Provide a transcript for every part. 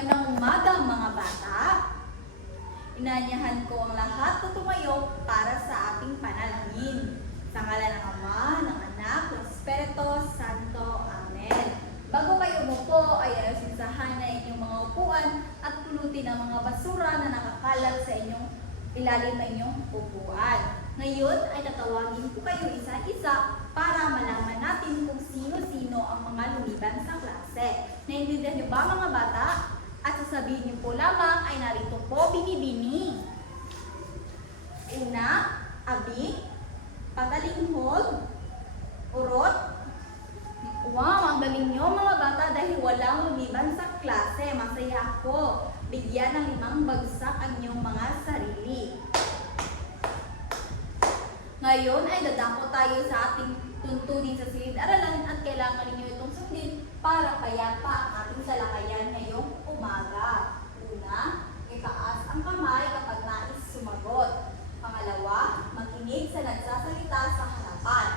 Magandang umaga mga bata. Inanyahan ko ang lahat na tumayo para sa ating panalangin. Sa ngalan ng Ama, ng Anak, ng Espiritu Santo. Amen. Bago kayo umupo ay ayusin na inyong mga upuan at pulutin ang mga basura na nakakalat sa inyong ilalim ng inyong upuan. Ngayon ay tatawagin ko kayo isa-isa para malaman natin kung sino-sino ang mga lumiban sa klase. Naintindihan niyo ba mga bata? At sasabihin niyo po lamang ay narito po bini-bini. Una, abi, patalinghod, urot. Wow, ang galing niyo mga bata dahil walang lumiban sa klase. Masaya ako. Bigyan ng 5 bagsak ang inyong mga sarili. Ngayon ay dadako tayo sa ating tuntunin sa silid-aralan at kailangan ninyo itong sundin para payapa ang ating salakayan ngayong umaga. Una, itaas ang kamay kapag nais sumagot. Pangalawa, makinig sa nagsasalita sa harapan.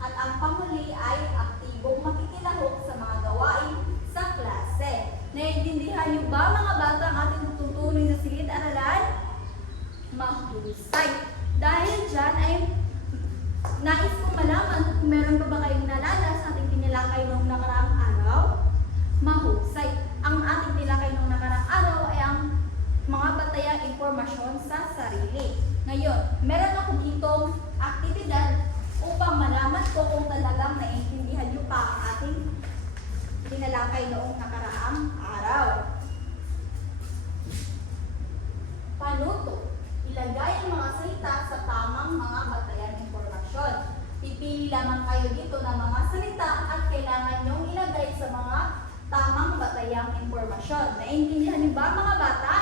At ang panghuli ay aktibong makikilahok sa mga gawain sa klase. Naiintindihan niyo ba mga bata ang ating tututunin sa silid-aralan? Mahusay. Dahil dyan ay nais kong malaman kung meron pa ba kayong naalala sa ating tinilakay noong nakaraang araw? Mahusay. Ang ating tinilakay noong nakaraang araw ay ang mga batayang impormasyon sa sarili. Ngayon, meron ako ditong aktibidad upang malaman ko kung talagang naiintindihan niyo pa ang ating tinalakay noong nakaraang araw. Panuto. Ilagay ang mga salita sa tamang mga batayang impormasyon. Pipili lamang kayo dito ng mga salita at kailangan nyong ilagay sa mga tamang batayang impormasyon. Naiintindihan niyo ba mga bata?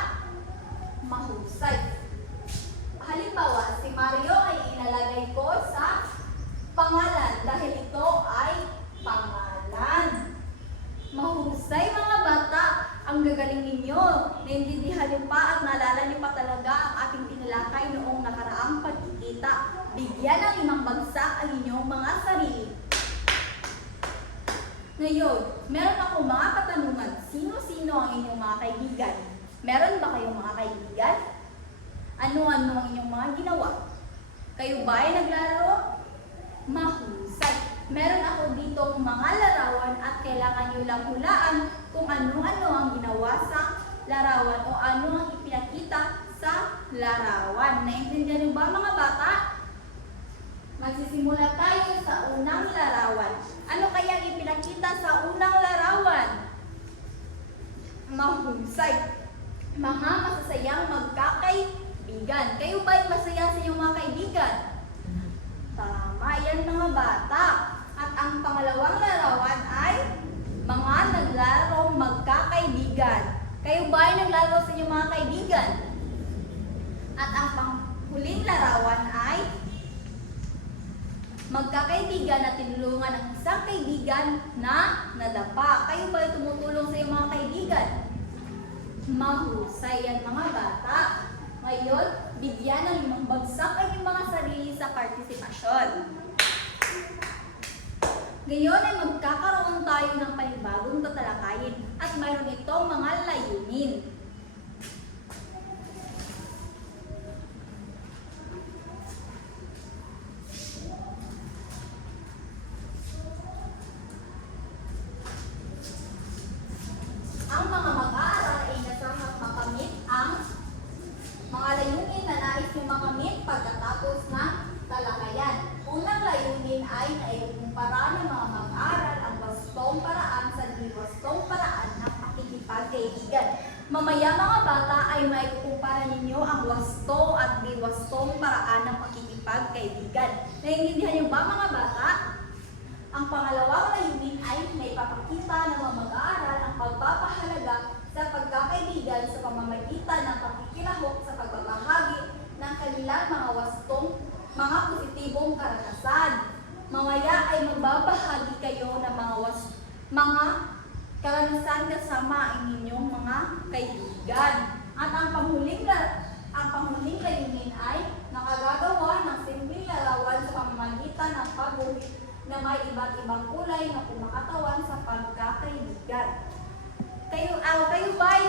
Mahusay. Halimbawa, si Mario ay inalagay ko sa pangalan dahil ito ay pangalan. Mahusay mga bata, ang gagaling ninyo. Naintindihan niyo pa at naalala niyo pa talaga ang ating tinalakay noong nakaraang pagkikita. Bigyan ng 5 bagsak ang inyong mga sarili. Ngayon, meron ako mga katanungan. Sino-sino ang inyong mga kaibigan? Meron ba kayong mga kaibigan? Ano-ano ang inyong mga ginawa? Kayo ba ay naglalaro? Mahusay. Meron ako dito mga larawan at kailangan nyo lang hulaan kung ano-ano ang ginawa sa larawan o ano ang ipinakita sa larawan. Naintindihan nyo ba mga bata? Magsisimula tayo sa unang larawan. Ano kaya ang ipinakita sa unang larawan? Mahusay. Mga masasayang magkakaibigan. Kayo ba ay masaya sa inyong mga kaibigan? Tama yan mga bata. At ang pangalawang larawan ay mga naglarong magkakaibigan. Kayo ba ay naglaro sa inyong mga kaibigan? At ang panghuling larawan ay magkakaibigan na tinulungan ang isang kaibigan na nadapa. Kayo ba ay tumutulong sa inyong mga kaibigan? Mahusay yan mga bata. Ngayon, bigyan ng 5 bagsak ang inyong mga sarili sa partisipasyon. Ngayon ay magkakaroon tayo ng panibagong tatalakayin at mayroon itong mga layunin. Ang mga mag-aaral ay nasahang makamit ang mga layunin na nais nyo makamit pagkatapos ng talakayan. Unang layunin ay naikumpara ng mga mag-aaral ang wastong paraan sa di-wastong paraan ng pakikipagkaibigan. Mamaya mga bata ay maikukumpara ninyo ang wasto at di-wastong paraan ng pakikipagkaibigan. Naiintindihan niyo ba mga bata? Ang pangalawang layunin ay naipapakita ng mga mag-aaral ang pagpapahalaga sa pagkakaibigan sa pamamagitan ng pakikilahok sa pagbabahagi ng kanilang mga wastong mga positibong karanasan. Mamaya ay magbabahagi kayo ng mga karanasan kasama ang inyong mga kaibigan. At ang panghuling layunin ay nakagagawa ng simpleng larawan sa pamamagitan ng pagguhit na may iba't ibang kulay na kumakatawan sa pagkakaibigan. Kayo ba ay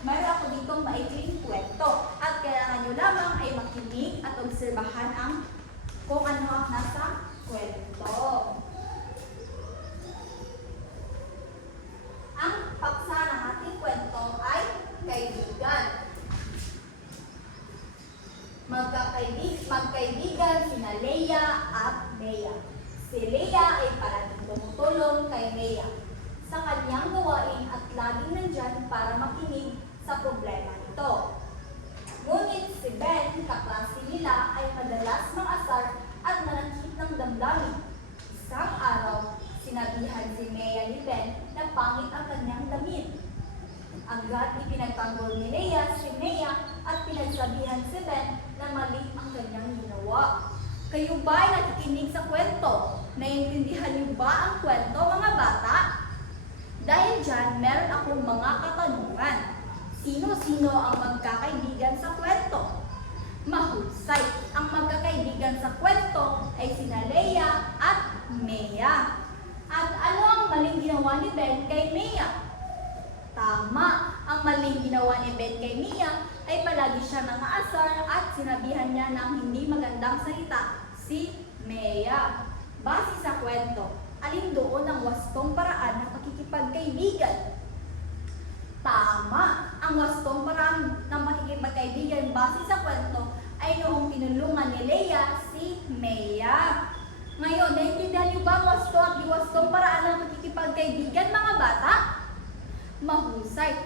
mayroon ako ditong maikling kwento. At kailangan nyo lamang ay makinig at obserbahan kung ano ang nasa kwento. Ang paksa ng ating kwento ay kaibigan. Magkaibigan sina Leia at Mea. Si Leia ay palaging tumutulong kay Mea sa kanyang gawain at laging nandyan para makinig sa problema nito. Ngunit si Ben, kaklase nila, ay madalas mang-asar at manakit ng damdamin. Isang araw, sinabihan si Mea ni Ben na pangit ang kanyang damit. Agad ipinagtanggol ni Leia si Mea at pinagsabihan si Ben na mali ang kanyang ginawa. Kayo ba ay nakikinig sa kwento? Naiintindihan niyo ba ang kwento, mga bata? Dahil dyan, meron akong mga katanungan. Sino-sino ang magkakaibigan sa kwento? Mahusay. Ang magkakaibigan sa kwento ay sina Leia at Mea. At ano ang maling ginawa ni Ben kay Mea? Tama. Ang maling ginawa ni Ben kay Mea ay palagi siya nangaasar at sinabihan niya ng hindi magandang salita si Mea. Base sa kwento, alin doon ang wastong paraan ng pakikipagkaibigan? Tama! Ang wastong paraan ng pakikipagkaibigan base sa kwento ay noong tinulungan ni Leia si Mea. Ngayon, naiintindihan niyo ba ang wasto at diwastong paraan ng pakikipagkaibigan, mga bata? Mahusay!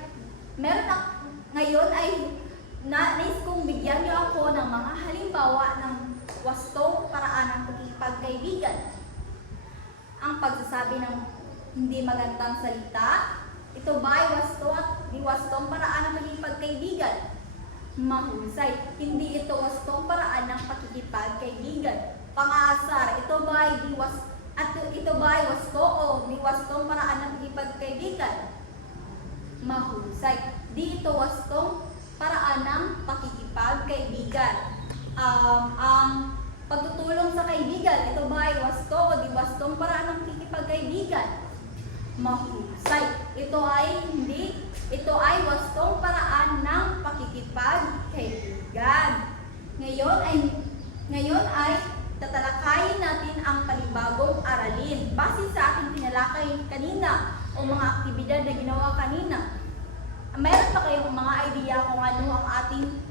Ngayon ay nais kong bigyan niyo ako ng mga halimbawa ng wastong paraan ng pakikipagkaibigan. Ang pagsasabi ng hindi magandang salita, ito ba ay wasto at di wastong paraan ng pakikipagkaibigan? Mahusay, hindi ito wastong paraan ng pakikipagkaibigan. Pang-aasar, ito ba ay wasto o di wastong paraan ng pakikipagkaibigan? Mahusay, di ito wastong paraan ng pakikipagkaibigan. Ang pagtutulong sa kaibigan, ito ba ay wasto o di wastong paraan ng pakikipagkaibigan? Mahusay. Ito ay wastong paraan ng pakikipagkaibigan. Ngayon ay tatalakayin natin ang panibagong aralin. Base sa ating tinalakay kanina o mga aktibidad na ginawa kanina, mayroon pa kayong mga idea kung ano ang ating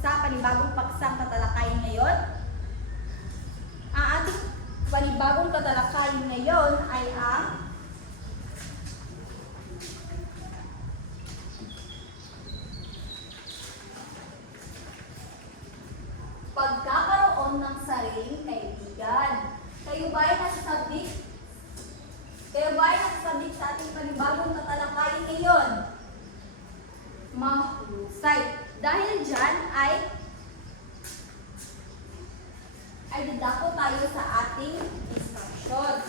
panibagong paksang tatalakayin ngayon? Ang ating panibagong tatalakayin ngayon ay ang pagkakaroon ng sariling kaibigan. Kayo ba ay nasasabik sa ating panibagong tatalakayin ngayon? Mahusay. Dahil dyan ay dadako tayo sa ating instructions.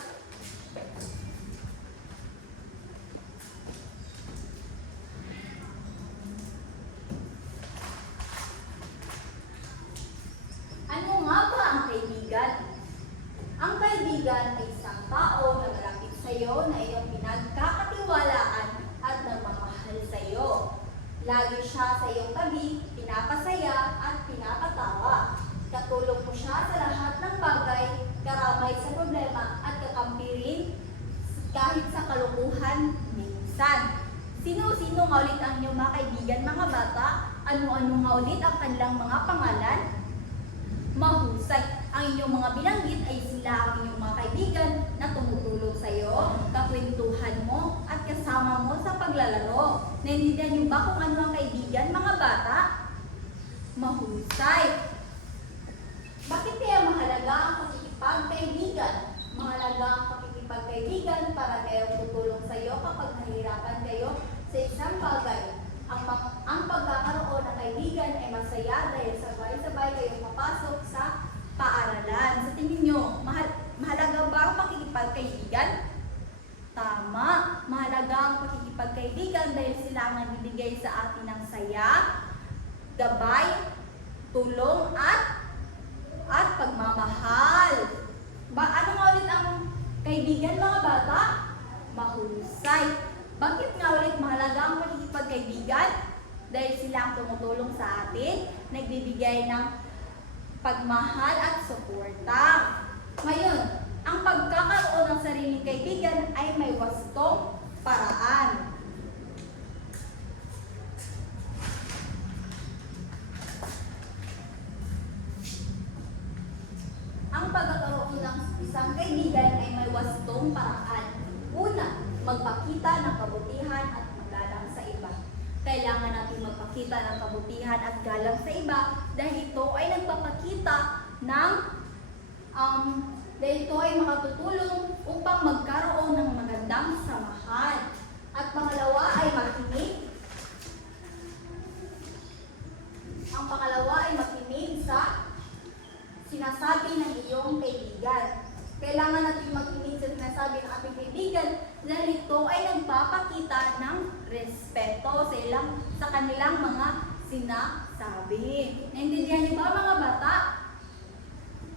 Ano nga ba ang kaibigan? Ang kaibigan ay isang tao na malapit sa iyo na iyong pinagkakatiwalaan at nagmamahal sa iyo. Lagi siya sa iyong tabi, pinapasaya at pinapatawa. Katulong mo siya sa lahat ng bagay, karamay sa problema at kakampi rin kahit sa kalukuhan minsan. Sino-sino nga ulit ang inyong mga kaibigan, mga bata? Ano-ano nga ulit ang kanilang mga pangalan? Mahusay. Ang inyong mga binanggit ay sila ang inyong mga kaibigan na tumutulong sa iyo, kakwentuhan mo, at kasama mo sa paglalaro. Naintindihan niyo ba kung ano ang kaibigan, mga bata? Mahusay. Bakit kaya mahalaga ang pakikipagkaibigan? Mahalaga ang pakikipagkaibigan para kayong tutulong sa iyo kapag nahihirapan kayo sa isang bagay. Ang pagkakaroon ng kaibigan ay masaya dahil sabay-sabay kayong papasok sa paaralan. Sa tingin nyo, mahalaga ba ang pakikipagkaibigan? Tama, mahalaga ang pakikipagkaibigan dahil sila ang nagbibigay sa atin ng saya, gabay, tulong at pagmamahal. Ano nga ulit ang kaibigan, mga bata? Mahusay. Bakit nga ulit mahalaga ang pakikipagkaibigan? Dahil sila ang tumutulong sa atin, nagbibigay ng pagmahal at suporta. Ngayon, ang pagkakaroon ng sariling kaibigan ay may wastong paraan. Ang pagkakaroon ng isang kaibigan ay may wastong paraan. Una, magpakita ng kabutihan at paggalang sa iba. Kailangan natin magpakita ng kabutihan at galang sa iba dahil ito ay nagpapakita ng dahil ito ay makatutulong upang magkaroon ng magandang samahan. At pangalawa ay makinig. Ang pangalawa ay makinig sa sinasabi ng iyong kaibigan. Kailangan natin makinig sa sinasabi ng ating kaibigan dahil ito ay nagpapakita ng respeto sa kanilang mga sinasabi. Naintindihan niyo ba mga bata?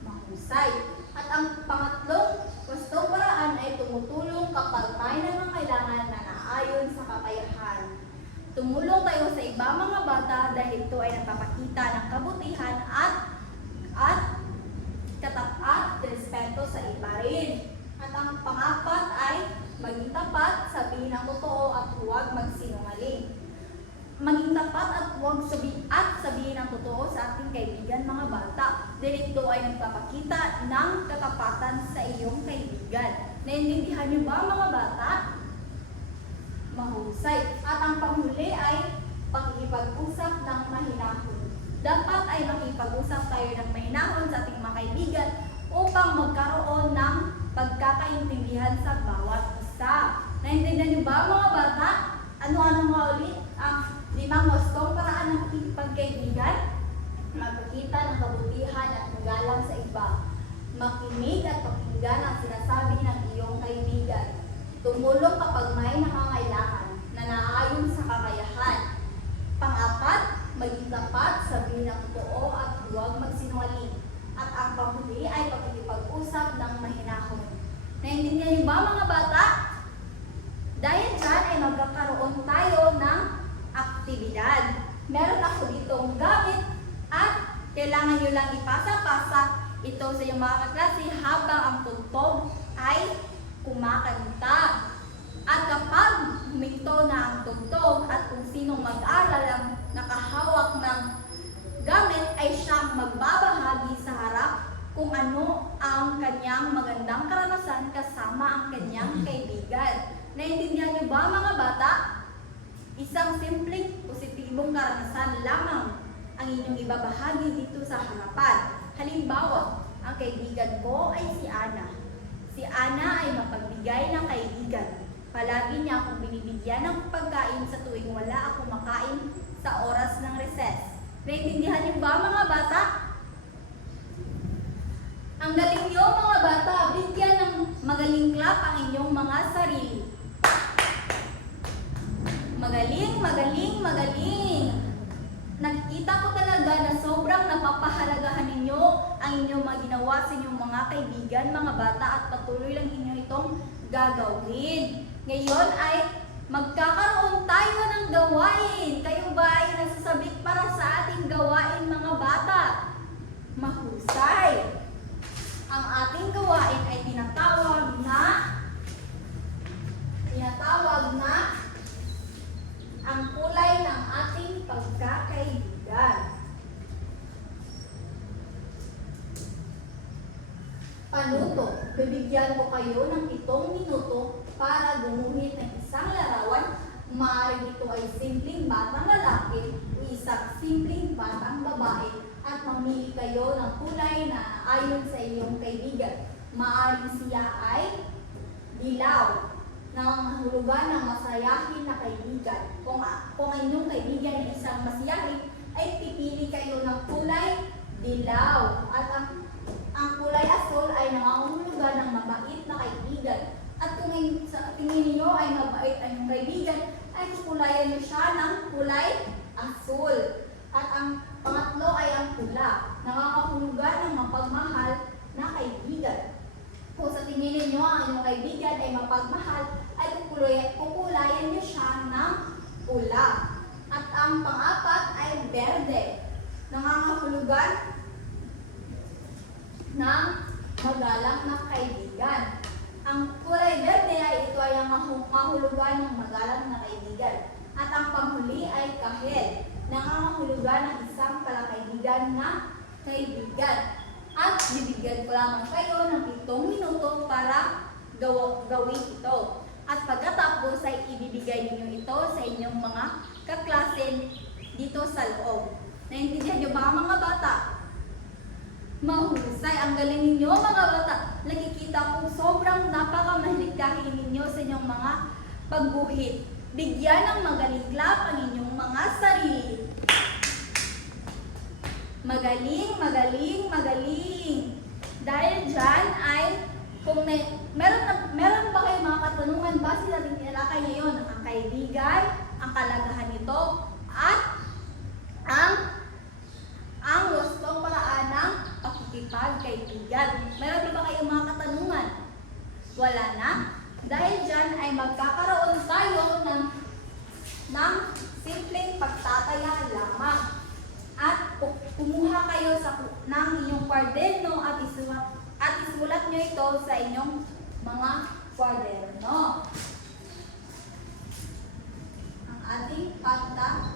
Mahusay. At ang pangatlong wastong paraan ay tumutulong kapag tayo nangangailangan na naayon sa kakayahan. Tumulong tayo sa iba mga bata dahil ito ay nagpapakita ng kabutihan at respeto sa iba rin. At ang pang-apat ay maging tapat, sabihin ang totoo at huwag magsinungaling. Maging tapat at huwag sabihin ang totoo sa ating kaibigan mga bata. Dahil ito ay nagpapakita ng katapatan sa iyong kaibigan. Naintindihan niyo ba mga bata? Mahusay. At ang panghuli ay pakikipag-usap ng mahinahon. Dapat ay makipag-usap tayo ng mahinahon sa ating mga kaibigan upang magkaroon ng pagkakaintindihan sa bawat isa. Naintindihan niyo ba mga bata? Ano-ano nga ulit ang 5 wastong paraan ng pakikipagkaibigan? Magpakita ng kabutihan at magalang sa iba. Makinig at pakinggan ang sinasabi ng iyong kaibigan. Tumulong kapag may nangangailangan na naayon sa kakayahan. Pang-apat, maging tapat, sabihin ang totoo at huwag magsinungaling. At ang panghuli ay pakikipag-usap ng mahinahon. Naintindihan niyo ba mga bata? Dahil dyan ay magkakaroon tayo ng aktibidad. Meron ako ditong gamit at kailangan nyo lang ipasa-pasa ito sa iyong mga kaklase habang ang tugtog ay kumakanta. At kapag huminto na ang tugtog at kung sinong mag-aral ang nakahawak ng gamit ay siyang magbabahagi sa harap kung ano ang kanyang magandang karanasan kasama ang kanyang kaibigan. Naintindihan niyo ba mga bata? Isang simpleng positibong karanasan lamang ang inyong ibabahagi dito sa harapan. Halimbawa, ang kaibigan ko ay si Ana. Si Ana ay mapagbigay ng kaibigan. Palagi niya akong binibigyan ng pagkain sa tuwing wala akong makain sa oras ng recess. Naintindihan niyo ba mga bata? Ang galing niyo mga bata, bigyan ng magaling clap ang inyong mga sarili. Magaling, magaling, magaling. Nakita ko talaga na sobrang napapahalagahan ninyo ang inyong mga ginawa sa inyong mga kaibigan, mga bata, at patuloy lang inyo itong gagawin. Ngayon ay magkakaroon tayo ng gawain. Kayo ba ay nasasabik para sa ating gawain mga bata? Mahusay. Ang ating gawain ay tinatawag na ang kulay ng ating pagkakaibigan. Panuto. Bibigyan ko kayo ng 7 minuto para gumuhit ng isang larawan. Maaaring ito ay simpleng batang lalaki o isang simpleng batang babae at mamili kayo ng kulay na ayon sa iyong kaibigan. Maaaring siya ay dilaw, nangangahulugan ng masayahin na kaibigan. Kung ang inyong kaibigan ay isang masayahin, ay pipili kayo ng kulay dilaw. At ang kulay asul ay nangangahulugan ng mabait na kaibigan. At kung sa tingin niyo ay mabait ang inyong kaibigan, ay kukulayan niyo siya ng kulay asul. At ang pangatlo ay ang pula, nangangahulugan ng mapagmahal na kaibigan. Kung sa tingin ninyo ang inyong kaibigan ay mapagmahal, ay kukulayan niyo siya ng pula. At ang pang-apat ay berde. Nangangahulugan ng magalang na kaibigan. Ang kulay berde ay ito ay ang mahulugan ng magalang na kaibigan. At ang panghuli ay kahel. Nangangahulugan ng isang palakaibigan na kaibigan. At bibigyan ko lamang kayo ng 7 minuto para gawin ito. At pagkatapos ay ibibigay niyo ito sa inyong mga kaklase dito sa loob. Naintindihan niyo ba mga bata? Mahusay. Ang galing ninyo mga bata. Nakikita kong sobrang napakamahiligkahin ninyo sa inyong mga pagguhit. Bigyan ng magaling clap ang inyong mga sarili. Magaling, magaling, magaling. Dahil dyan ay, kung meron ba kayong mga katanungan base sa ating tinalakay ngayon? Ang kaibigan, ang kalagahan nito, at ang wastong paraan ng pakikipagkaibigan. Meron ba kayong mga katanungan? Wala na? Dahil dyan ay magkakaroon tayo ng simpleng pagtataya lamang. At kumuha kayo ng inyong kwaderno at isulat nyo ito sa inyong mga kwaderno. Ang ating pagtataya.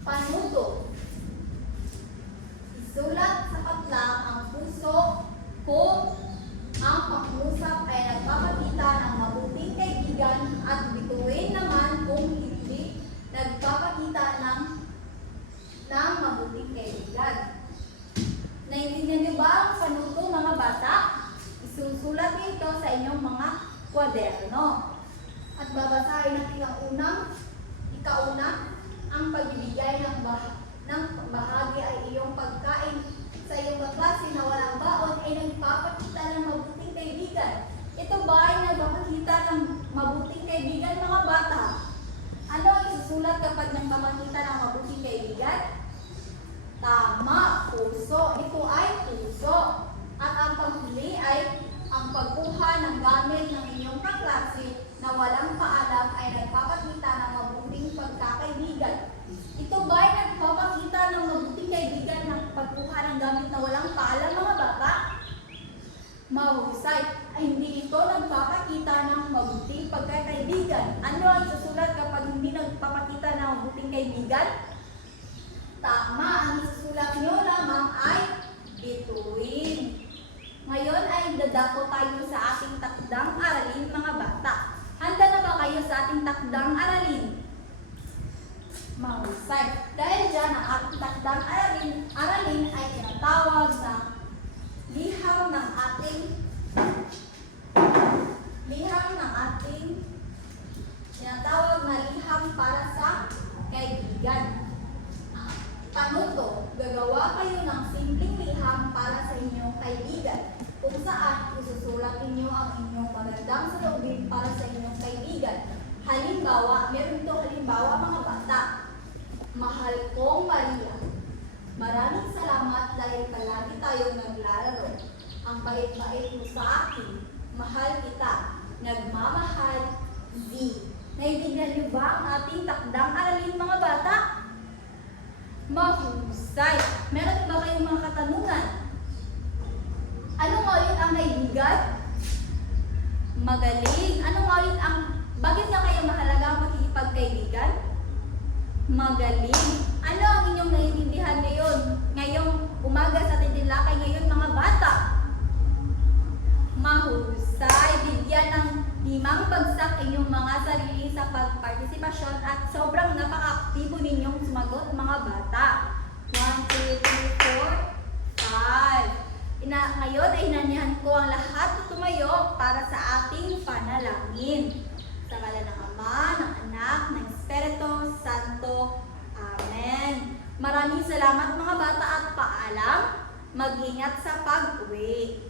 Panuto. Isulat sa patlang ang puso kung ang pag-usap ay nagpapakita ng mabuting kaibigan at bituin naman kung hindi nagpapakita ng mabuting kaibigan. Naintindihan niyo ba ang panuto mga bata? Isusulat niyo ito sa inyong mga kwaderno. At babasahin natin ang ikauna, ang pagbibigay ng bahagi ay iyong pagkain sa iyong kaklase na walang baon ay nagpapakita ng mabuting kaibigan. Ito ba ay nagpapakita ng mabuting kaibigan mga bata? Ano ang isusulat kapag nagpapakita ng mabuting kaibigan? Tama, puso. Ito ay puso. At ang panghuli ay ang pagkuha ng gamit ng inyong kaklase na walang paalam ay nagpapakita ng mabuting pagkakaibigan. Ito ba ay nagpapakita ng mabuting kaibigan ng pagkuha ng gamit na walang paalam mga bata? Mahusay. Ay hindi ito nagpapakita ng mabuting pagkakaibigan. Ano ang isusulat kapag hindi nagpapakita ng mabuting kaibigan? Tama, ang isusulat nyo lamang ay bituin. Ngayon ay dadako tayo sa ating takdang aralin mga bata. Handa na ba kayo sa ating takdang aralin? Mahusay. Dahil dyan, ang ating takdang aralin ay tinatawag na liham ng ating tinatawag na liham para sa kaibigan. Panuto, gagawa kayo ng simpleng liham para sa inyong kaibigan, kung saan isusulat ninyo ang inyong magandang saloobin para sa inyong kaibigan. Halimbawa, meron ito halimbawa mga bata. Mahal kong Maria, maraming salamat dahil palagi tayong naglalaro. Ang bait-bait mo sa akin, mahal kita, nagmamahal, Z. Naiintindihan niyo ba ang ating takdang aralin mga bata? Mahusay. Meron ba kayong mga katanungan? Ano nga ulit ang kaibigan? Magaling. Ano nga ulit bakit nga kayo mahalaga ang pakikipagkaibigan? Magaling. Ano ang inyong naiintindihan ngayon? Ngayong umaga sa ating tinalakay ngayon mga bata? Mahusay. Bigyan ng 5 bagsak inyong mga sarili sa pagpartisipasyon at sobrang napaka-aktibo ninyong sumagot mga bata. 1, 2, 3, 4, 5. Ngayon ay hinanyahan ko ang lahat na tumayo para sa ating panalangin. Sa ngalan ng Ama, ng Anak, ng Espiritu Santo. Amen. Maraming salamat mga bata at paalam. Mag-ingat sa pag-uwi.